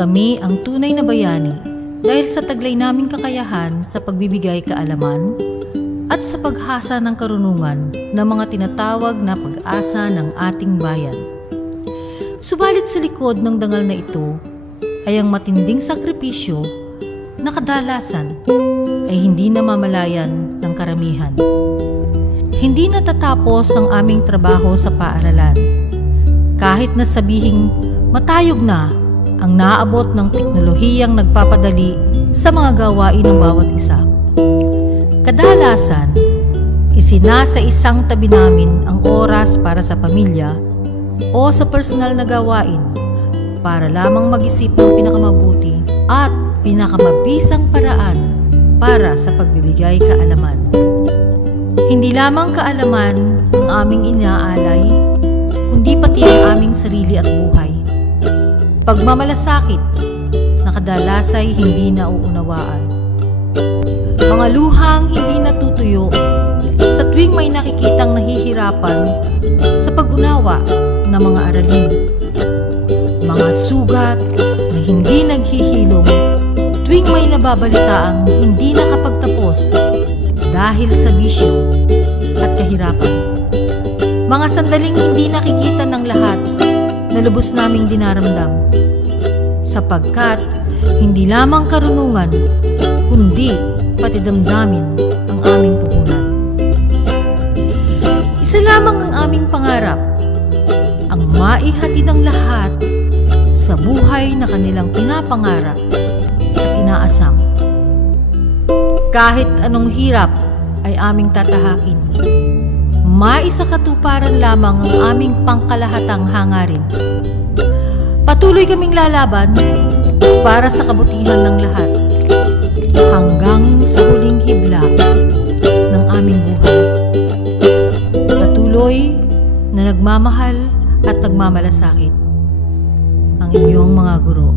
Kami ang tunay na bayani dahil sa taglay naming kakayahan sa pagbibigay kaalaman at sa paghasa ng karunungan ng mga tinatawag na pag-asa ng ating bayan. Subalit sa likod ng dangal na ito ay ang matinding sakripisyo na kadalasan ay hindi namamalayan ng karamihan. Hindi natatapos ang aming trabaho sa paaralan. Kahit na sabihing matayog na ang naabot ng teknolohiyang nagpapadali sa mga gawain ng bawat isa. Kadalasan, isinasa isang tabi namin ang oras para sa pamilya o sa personal na gawain para lamang mag-isip ng pinakamabuti at pinakamabisang paraan para sa pagbibigay kaalaman. Hindi lamang kaalaman ang aming inaalay, kundi pati ang aming sarili at buhay. Pagmamalasakit na kadalasay hindi nauunawaan. Mga luhang hindi natutuyo sa tuwing may nakikitang nahihirapan sa pag-unawa ng mga aralin. Mga sugat na hindi naghihilom tuwing may nababalitaang hindi nakapagtapos dahil sa bisyo at kahirapan. Mga sandaling hindi nakikita ng lahat na lubos naming dinaramdam, sapagkat hindi lamang karunungan kundi pati damdamin ang aming puhunan. Isa lamang ang aming pangarap, ang maihatid ang lahat sa buhay na kanilang pinapangarap at inaasam. Kahit anong hirap ay aming tatahakin, maisakatuparan lamang ang aming pangkalahatang hangarin. Patuloy kaming lalaban para sa kabutihan ng lahat hanggang sa huling hibla ng aming buhay. Patuloy na nagmamahal at nagmamalasakit ang inyong mga guro.